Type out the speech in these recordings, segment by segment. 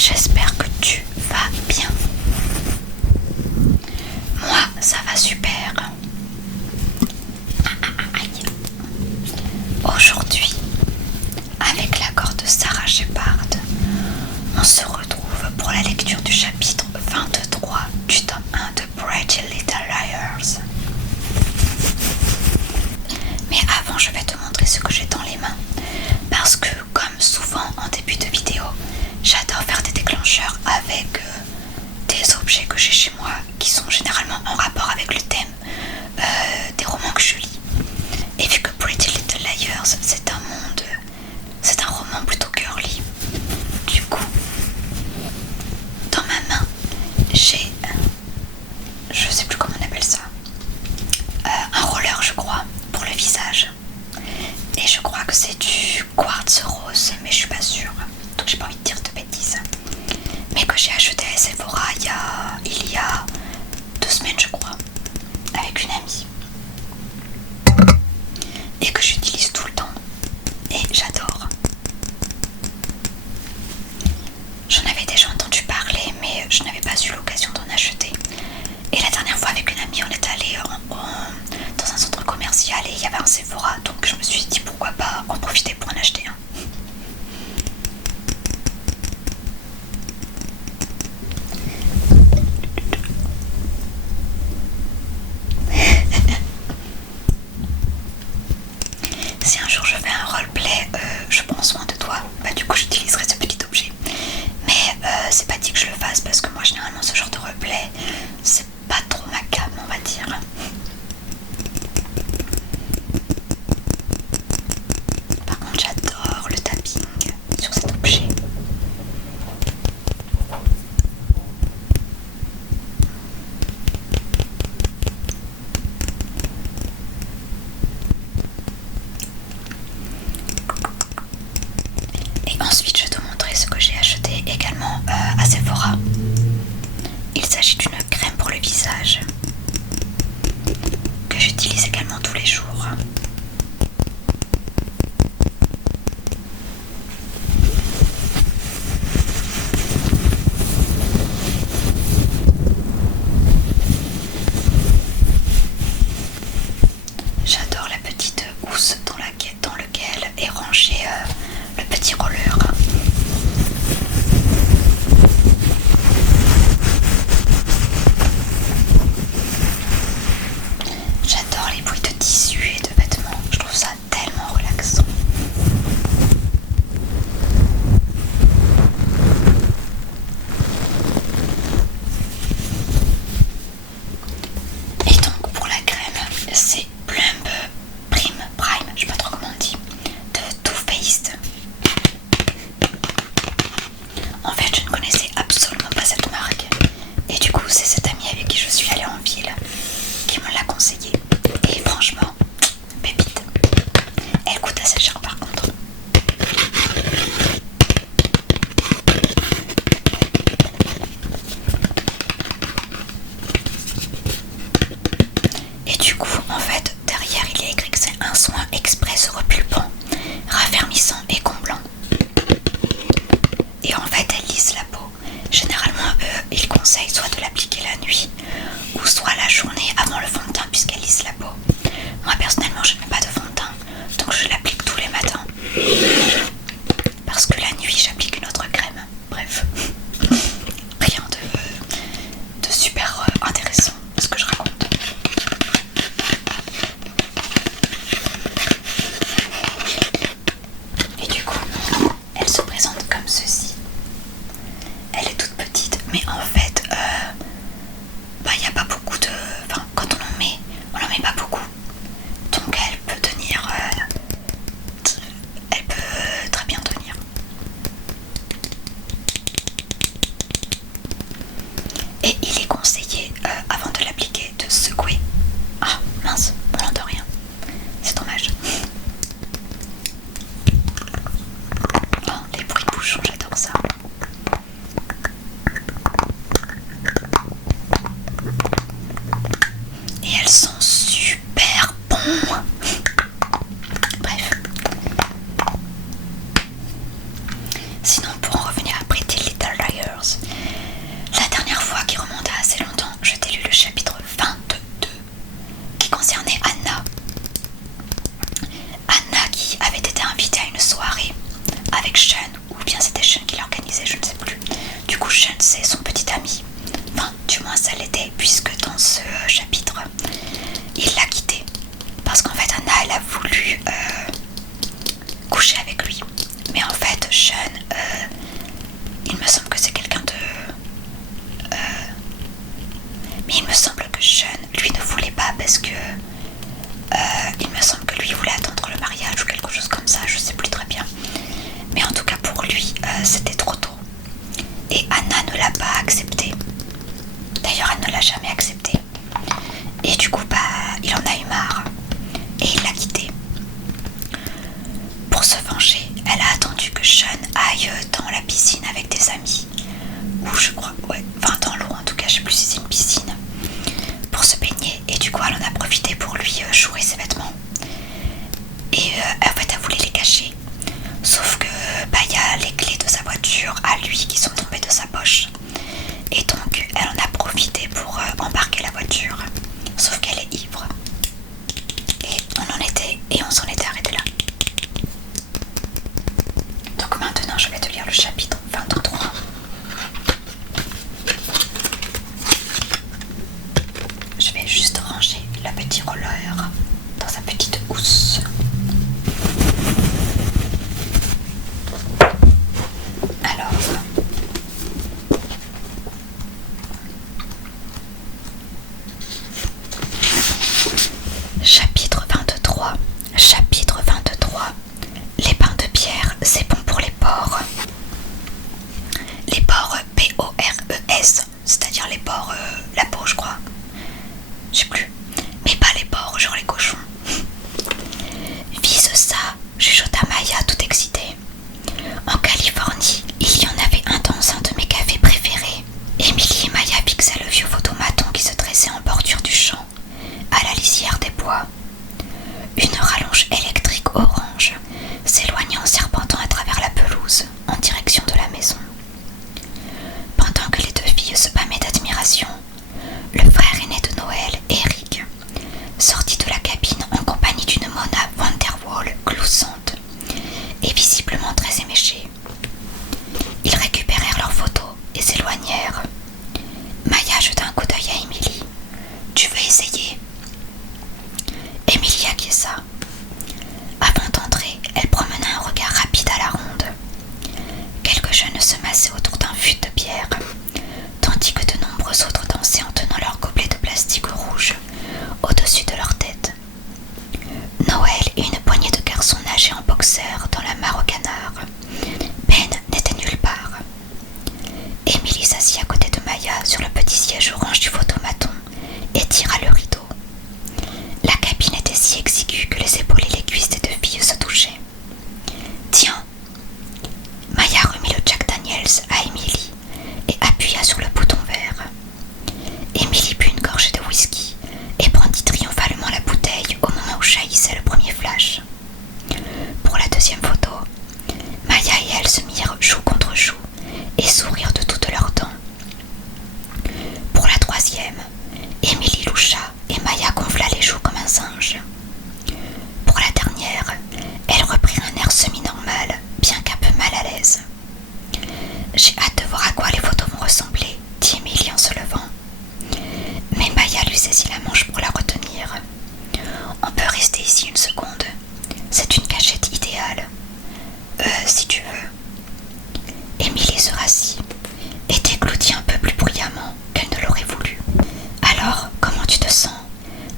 j'espère que tu vas bien. Moi, ça va super. Aïe. Aujourd'hui, avec l'accord de Sarah Shepard, on se retrouve pour la lecture du chapitre 23 du tome 1 de Pretty Little Liars. Mais avant, je vais te montrer ce que j'ai dans les mains, parce que comme souvent en début de vidéo, j'adore faire des déclencheurs avec des objets que j'ai chez moi qui sont généralement en rapport avec le thème des romans que je lis. Et vu que Pretty Little Liars c'est un roman plutôt girly, du coup dans ma main j'ai, je sais plus comment on appelle ça, un roller je crois pour le visage, et je crois que c'est du quartz rose mais je suis pas sûre, donc j'ai pas envie de dire de bêtises, mais que j'ai acheté à Sephora il y a 2 semaines je crois, avec une amie, et que j'utilise tout le temps et j'adore. J'en avais déjà entendu parler mais je n'avais pas eu l'occasion d'en acheter, et la dernière fois avec une amie on est allé dans un centre commercial et il y avait un Sephora, donc je me suis dit pourquoi pas en profiter pour en acheter un. Si un jour je fais un roleplay, je prends soin de toi, bah du coup j'utiliserai ce petit objet. Mais c'est pas dit que je le fasse parce que moi généralement ce genre de roleplay c'est pas trop ma came, on va dire. Par contre j'adore le tapping sur cet objet. Et ensuite je vais te montrer ce que j'ai acheté également à Sephora. Il s'agit d'une crème pour le visage que j'utilise également tous les jours. J'adore la petite housse dans lequel est rangé le petit roller. J'adore les bruits de tissu et de vêtements, je trouve ça tellement relaxant. Et donc pour la crème, c'est Plumb Prime, je sais pas trop comment on dit, de Too Faced. En fait je ne connaissais absolument pas cette marque, et du coup c'est cette amie avec qui je suis allée en ville qui me l'a conseillé, et franchement pépite. Elle coûte assez cher par contre. Et du coup en fait derrière il est écrit que c'est un soin express repulpant, raffermissant et comblant. Et en fait elle lisse la peau. Généralement ils conseillent soit de l'appliquer la nuit ou soit la journée avant le fond de teint puisqu'elle lisse la peau. Moi personnellement je ne mets pas de fond de teint, donc je l'applique tous les matins, parce que la nuit j'applique une autre crème. Bref, rien de super intéressant ce que je raconte. Et du coup elle se présente comme ceci. Elle est toute petite mais en fait il n'y a pas beaucoup de... Enfin quand on en met pas beaucoup, donc elle peut tenir, elle peut très bien tenir. Et il est conseillé avant de l'appliquer de secouer. Ah mince, on n'entend rien, c'est dommage. Oh, les bruits de bouchons, j'adore ça. Et elles sont super bons. Bref. Sinon pour en revenir à Pretty Little Liars, avec Sean, ou bien c'était Sean qui l'organisait, je ne sais plus. Du coup Sean c'est son petit ami, enfin du moins ça l'était, puisque dans ce chapitre il l'a quitté parce qu'en fait Anna elle a voulu coucher avec lui, mais en fait Sean il me semble que c'est quelqu'un de mais il me semble que Sean lui ne voulait pas parce que il me semble que lui voulait attendre le mariage ou quelque chose comme ça, je sais plus très bien. Mais en tout cas pour lui, c'était trop tôt. Et Anna ne l'a pas accepté. D'ailleurs, elle ne l'a jamais accepté. Et du coup, il en a eu marre. Et il l'a quitté. Pour se venger, elle a attendu que Sean aille dans la piscine avec des amis. Ou je crois, ouais, enfin dans l'eau en tout cas, je sais plus si c'est une piscine. Pour se baigner. Et du coup, elle en a profité pour lui jouer ses vêtements. Et en fait, elle voulait les cacher. Sauf que il y a les clés de sa voiture à lui qui sont tombées de sa poche. Et donc, elle en a profité pour embarquer la voiture. Sauf qu'elle est ivre. Et on s'en était arrêté là. Donc maintenant, je vais te lire le chapitre 23. Je vais juste ranger la petite roller dans sa petite housse. Alors, chapitre 23. Chapitre 23. Les bains de pierre, c'est bon pour les pores. Les pores P-O-R-E-S, c'est-à-dire les pores, la peau je crois. Je sais plus. Mais pas les pores, genre les cochons. Vise ça, chuchota Maya tout excitée. En Californie, il y en avait un dans un de mes cafés préférés. Émilie et Maya fixaient le vieux photomaton qui se dressait en bordure du champ, à la lisière des bois. Une rallonge électrique orange s'éloignait en serpentant à travers la pelouse, en direction de la maison. Pendant que les deux filles se pâmaient d'admiration, le frère aîné de Noël, Eric, sortit de la cabine en compagnie d'une Mona Van der Waal gloussante et visiblement très éméchée. Ils récupérèrent leurs photos et s'éloignèrent. Maya jeta un coup d'œil à Émilie. « Tu veux essayer ?» Émilie acquiesça. Avant d'entrer, elle promena un regard rapide à la ronde. Quelques jeunes se massaient autour d'un fût de bière, tandis que de nombreux autres dansaient en tenant leurs gobelets de plastique rouge au-dessus de leur tête. Noël et une poignée de garçons nageaient en boxeur dans la mare au canard. Ben n'était nulle part. Émilie s'assit à côté de Maya sur le petit siège orange du photomaton et tira le rideau. La cabine était si exiguë que les épaules et les cuisses des deux filles se touchaient. « Tiens !» Maya remit le Jack Daniels à Émilie et appuya sur le bouton vert. Émilie but une gorgée de whisky et brandit triomphalement la bouteille au moment où jaillissait le premier flash. Pour la deuxième photo, Maya et elle se mirent joue contre joue et sourirent de toutes leurs dents. Pour la troisième, Émilie loucha et Maya gonfla les joues comme un singe. Pour la dernière, elle reprit un air semi-normal, bien qu'un peu mal à l'aise. « J'ai hâte de voir à quoi les photos vont ressembler, » dit Émilie en se levant. Mais Maya lui saisit la manche pour la retenir. « On peut rester ici une seconde. C'est une cachette idéale. Si tu veux. » Émilie se rassit et dégloutit un peu plus bruyamment qu'elle ne l'aurait voulu. « Alors, comment tu te sens ?»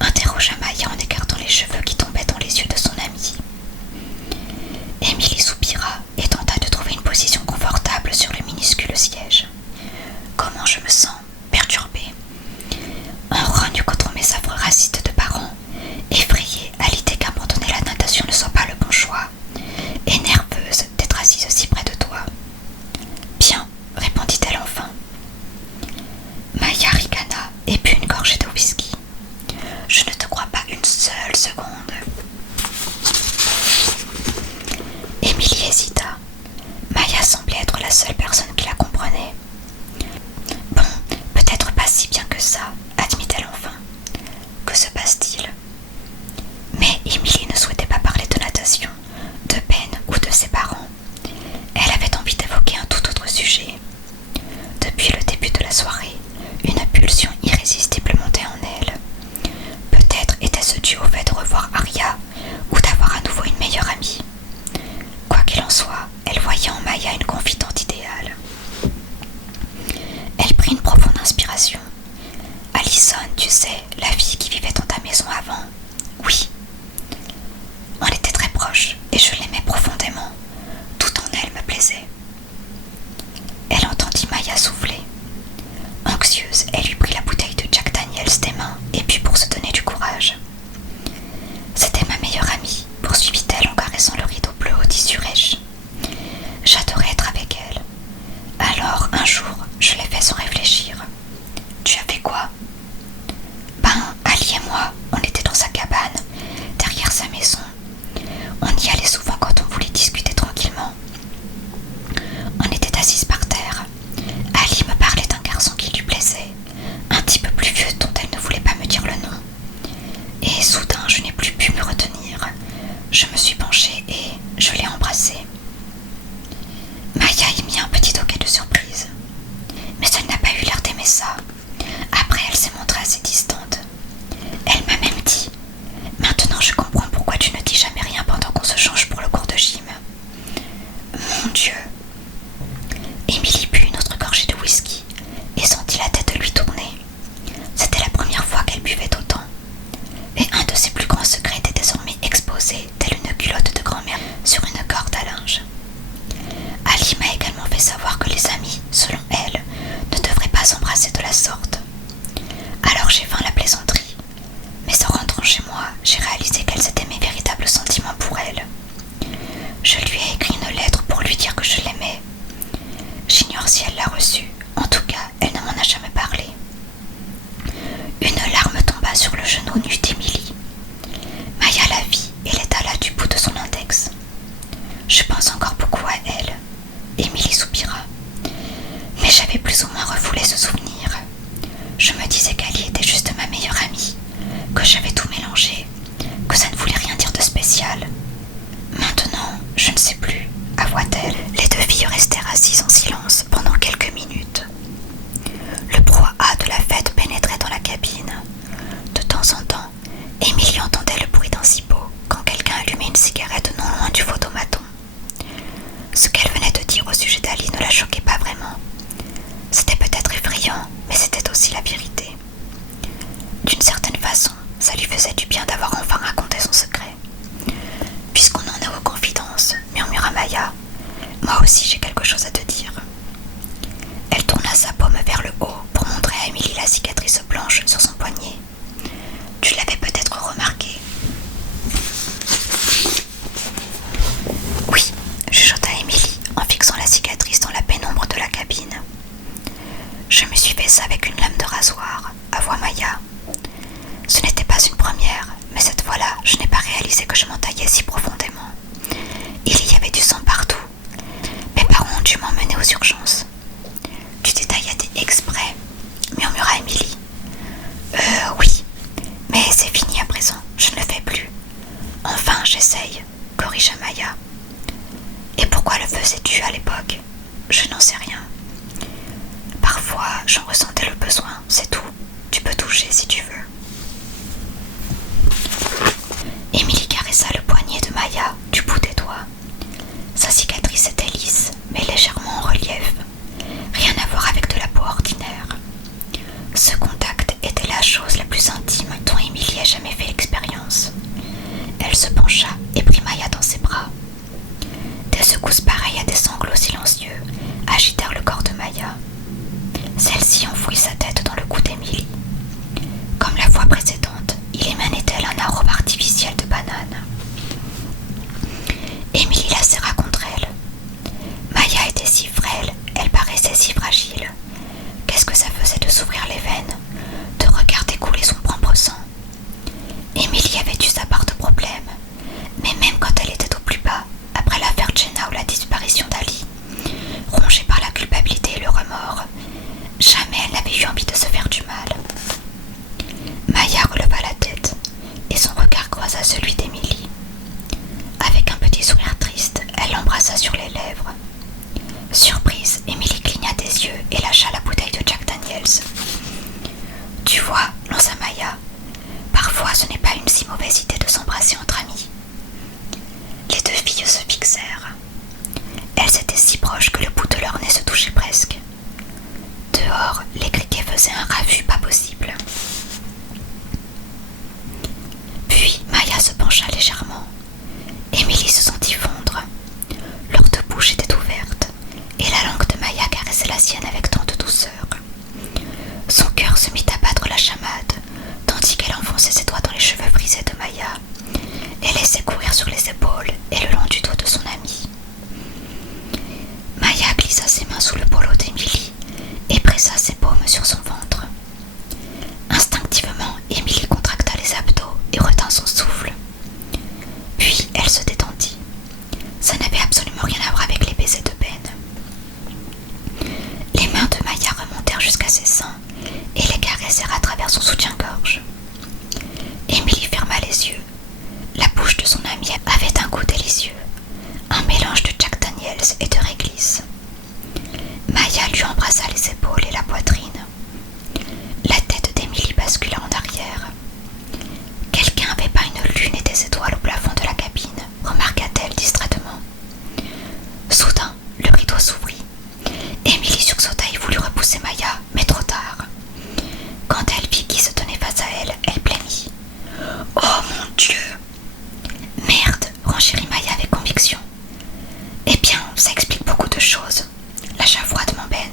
interrogea Maya en écartant les cheveux qui tombaient dans les yeux de son amie. Émilie soupira et tenta de trouver une position confortable sur le minuscule siège. « Comment je me sens ? Perturbée. Un rogne contre mes affreux racistes de parents, effrayée à l'idée qu'abandonner la natation ne soit pas le bon choix, et nerveuse d'être assise si près de toi. »« Bien, répondit-elle enfin. ça. Après, elle s'est montrée assez distante. Elle m'a même dit: maintenant je comprends pourquoi tu ne dis jamais rien pendant qu'on se change pour le cours de gym. Mon Dieu. Émilie but une autre gorgée de whisky et sentit la tête lui tourner. C'était la première fois qu'elle buvait autant. Et un de ses plus grands secrets était désormais exposé, telle une culotte de grand-mère sur une corde à linge. Ali m'a également fait savoir que les amis, selon elle, ne devraient pas s'embrasser de la sorte. Alors j'ai feint la plaisanterie, mais en rentrant chez moi, j'ai réalisé quels étaient mes véritables sentiments pour elle. Je lui ai écrit une lettre pour lui dire que je l'aimais. J'ignore si elle l'a reçue, en tout cas, elle ne m'en a jamais parlé. Une larme tomba sur le genou nu d'Émilie. Maya la vit et l'étala du bout de son index. Je pense encore beaucoup à elle. Émilie soupira. Mais j'avais plus ou moins refoulé ce souvenir. Je me disais qu'Ali était juste ma meilleure amie, que j'avais tout mélangé, que ça ne voulait rien dire de spécial. Maintenant, je ne sais plus, avoua-t-elle. Les deux filles restèrent assises en silence pendant quelques minutes. Le brouhaha de la fête pénétrait dans la cabine. De temps en temps, Émilie entendait le bruit d'un cipot quand quelqu'un allumait une cigarette non loin du photomaton. Ce qu'elle venait de dire au sujet d'Ali ne la choquait pas vraiment. C'était peut-être effrayant, mais c'était aussi la vérité. D'une certaine façon, ça lui faisait du bien d'avoir enfin raconté son secret. Puisqu'on en est aux confidences, murmura Maya, moi aussi j'ai quelque chose à te dire. Elle tourna sa paume vers le haut pour montrer à Émilie la cicatrice blanche sur son poignet. Tu l'avais peut-être remarqué. Oui, chuchota Émilie en fixant la cicatrice dans la pénombre de la cabine. Je me suis fait ça avec une lame de rasoir, avoua Maya. Ce n'était pas une première, mais cette fois-là, je n'ai pas réalisé que je m'entaillais si profondément. Il y avait du sang partout. Mes parents ont dû m'emmener aux urgences. Tu t'es tailladé exprès, murmura Émilie. Oui, mais c'est fini à présent, je ne le fais plus. Enfin, j'essaye, corrigea Maya. Et pourquoi le faisais-tu à l'époque? Je n'en sais rien. Parfois, j'en ressentais le besoin, c'est tout. Tu peux toucher si tu veux. Émilie caressa le poignet de Maya du bout des doigts. Sa cicatrice était lisse, mais légèrement en relief. Rien à voir avec de la peau ordinaire. Ce contact était la chose la plus intime dont Émilie ait jamais fait l'expérience. Elle se pencha et prit Maya dans ses bras. Des secousses pareilles à des sanglots silencieux agitèrent le corps de Maya. Celle-ci enfouit sa tête dans le cou d'Émilie. Comme la fois précédente, il émanait d'elle un arôme artificiel de banane. Émilie la serra contre elle. Maya était si frêle, elle paraissait si fragile. Qu'est-ce que ça faisait de s'ouvrir les veines, de regarder couler son propre sang. Émilie avait eu sa part de problèmes, mais même quand elle était au plus bas, après l'affaire Jenna ou la disparition d'Ali, rongée par la culpabilité et le remords, jamais elle n'avait eu envie de se faire du mal. Maya releva la tête et son regard croisa celui d'Émilie. Avec un petit sourire triste, elle l'embrassa sur les lèvres. Surprise, Émilie cligna des yeux et lâcha la bouteille de Jack Daniels. Tu vois, lança Maya, parfois ce n'est pas une si mauvaise idée de s'embrasser entre amis. Les deux filles se fixèrent. Elles étaient si proches que le bout de leur nez se touchait presque. Dehors, les criquets faisaient un raffut pas possible. Puis Maya se pencha légèrement. Émilie se sentit fondre. Leurs deux bouches étaient ouvertes, et la langue de Maya caressait la sienne avec tant de douceur. Son cœur se mit à battre la chamade, tandis qu'elle enfonçait ses doigts dans les cheveux frisés de Maya, et laissait courir sur les épaules et le long du dos de son amie. Maya glissa ses mains sous le polo d'Émilie et pressa ses paumes sur son ventre. Instinctivement, Émilie contracta les abdos et retint son souffle. Puis elle se détendit. Ça n'avait absolument rien à voir avec les baisers de peine. Les mains de Maya remontèrent jusqu'à ses seins et les caressèrent à travers son soutien-gorge. Émilie ferma les yeux. La bouche de son amie avait un goût délicieux, un mélange de Jack Daniels et de réglisse. Maya lui embrassa les épaules et la poitrine. chose. Lâcha froidement Ben.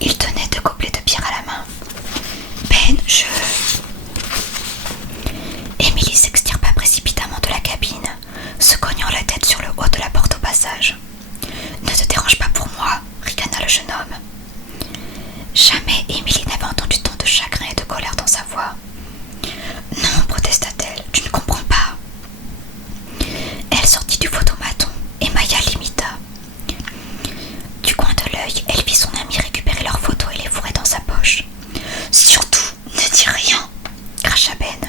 Il tenait 2 gobelets de bière à la main. Ben, Émilie s'extirpa précipitamment de la cabine, se cognant la tête sur le haut de la porte au passage. Ne te dérange pas pour moi, ricana le jeune homme. Jamais Émilie n'avait entendu tant de chagrin et de colère dans sa voix. Non, protesta-t-elle, tu ne comprends pas. Elle sortit du photomaton et Maya l'imita. Du coin de l'œil, elle vit son amie récupérer leurs photos et les fourrer dans sa poche. Surtout, ne dis rien, cracha Ben,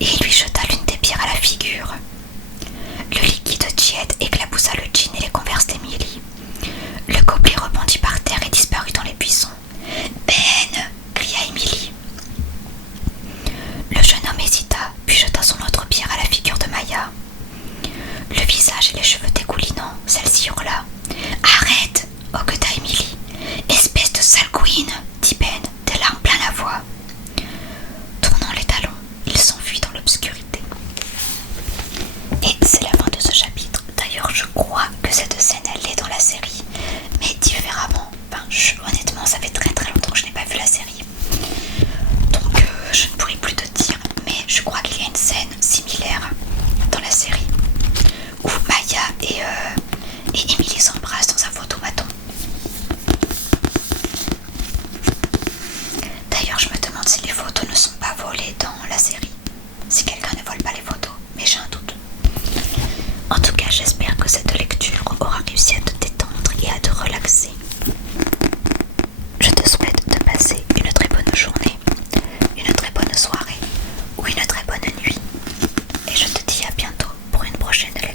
et il lui jeta l'une des bières à la figure. Le liquide tiède éclaboussa le jean et les converses d'Émilie. Le gobelet rebondit par terre et disparut dans les buissons. Ben, cria Émilie. Le jeune homme hésita, puis jeta son autre bière à la figure de Maya. Le visage et les cheveux dégoulinants, celle-ci hurla. Arrête, hoqueta Émilie. Espèce de sale queen, dit Ben, des larmes plein la voix. Tournant les talons, il s'enfuit dans l'obscurité. Et c'est la fin de ce chapitre. D'ailleurs, je crois que cette scène, elle est dans la série, mais différemment. Honnêtement, ça fait très très longtemps que je n'ai pas vu la série. Donc, je ne pourrais plus te dire, mais je crois qu'il y a une scène similaire dans la série où Maya et Émilie s'embrassent dans un photomaton. D'ailleurs, je me demande si les photos ne sont pas volées dans la série. Si quelqu'un ne vole pas les photos, mais j'ai un doute. En tout cas, j'espère que cette lecture aura réussi à te détendre et à te relaxer. Je te souhaite de passer une très bonne journée, une très bonne soirée ou une très bonne nuit. Et je te dis à bientôt pour une prochaine lecture.